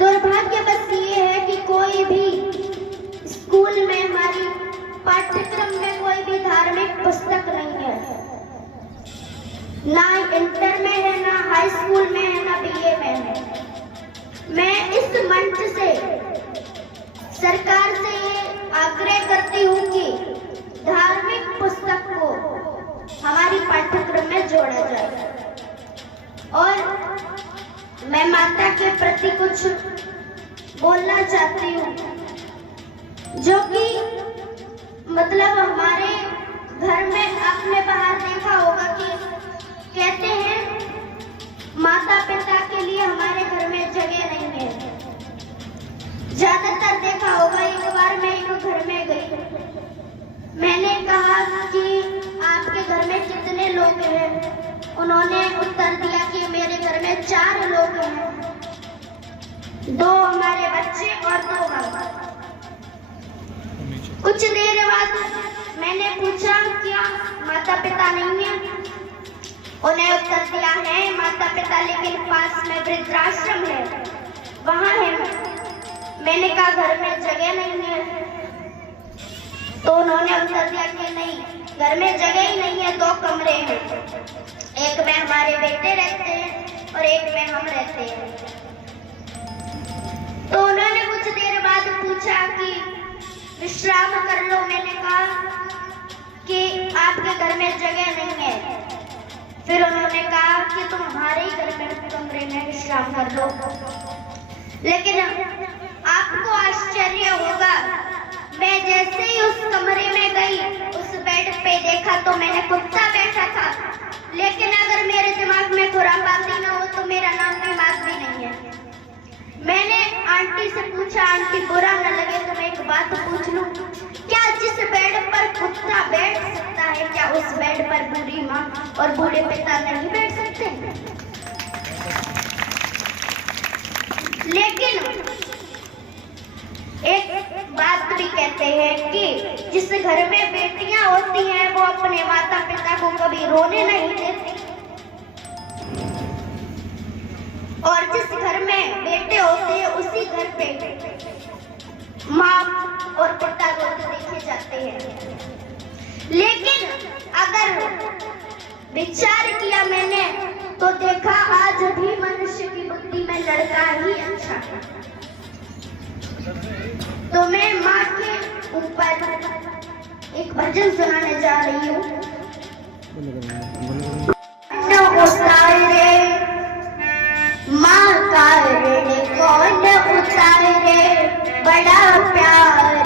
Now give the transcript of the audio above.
दुर्भाग्य बस ये है कि कोई भी स्कूल में हमारी पाठ्यक्रम में कोई भी धार्मिक पुस्तक नहीं है, ना इंटर में है, ना हाई स्कूल में है, ना बीए में है। मैं इस मंच से सरकार से ये आग्रह करती हूँ कि धार्मिक पुस्तक को हमारी पाठ्यक्रम में जोड़ा जाए। और मैं माता के प्रति कुछ बोलना चाहती हूँ, जो कि मतलब हमारे घर में आपने बाहर देखा होगा कि कहते हैं माता पिता के लिए हमारे घर में जगह नहीं है। ज्यादातर देखा होगा। एक बार मैं एक घर में गई, मैंने कहा कि आपके घर में कितने लोग हैं? उन्होंने उत्तर दिया कि मेरे घर में 4 लोग हैं, 2 हमारे बच्चे और 2 हम। कुछ देर बाद मैंने पूछा क्या माता पिता नहीं है? उन्हें उत्तर दिया है माता पिता, लेकिन पास में वृद्धाश्रम है, वहां है। मैंने कहा घर में जगह नहीं है, तो उन्होंने उत्तर दिया कि नहीं, घर में जगह ही नहीं है, 2 कमरे हैं, एक में हमारे बेटे रहते हैं और एक में हम रहते हैं। तो उन्होंने कुछ देर बाद पूछा कि विश्राम कर लो। मैंने कहा कि आपके घर में जगह नहीं है। फिर उन्होंने कहा कि तुम हमारे ही घर में कमरे में विश्राम कर लो। लेकिन आपको आश्चर्य होगा, मैं जैसे ही उस कमरे में गई, उस बेड पे देखा तो मैंने कुत्ता बैठा था। लेकिन अगर मेरे दिमाग में खुरापाती ना हो तो मेरा नाम दिमाग भी नहीं है। मैंने आंटी से पूछा, आंटी बुरा न लगे तो मैं एक बात पूछ लूं, क्या जिस बेड पर कुत्ता बैठ सकता है, क्या उस बेड पर बूढ़ी माँ और बूढ़े पिता नहीं बैठ सकते? लेकिन एक बात भी कहते हैं कि जिस घर में बेटियां होती हैं वो अपने माता पिता को कभी रोने नहीं देती, और जिस घर में बेटे होते हैं उसी घर पे माँ और पिता रोते देखे जाते हैं। लेकिन अगर विचार किया मैंने तो देखा आज भी मनुष्य की बुद्धि में लड़का ही अच्छा है। तो मैं माँ के ऊपर एक भजन सुनाने जा रही हूँ। माँ का ऋण कौन उतारे, बड़ा प्यार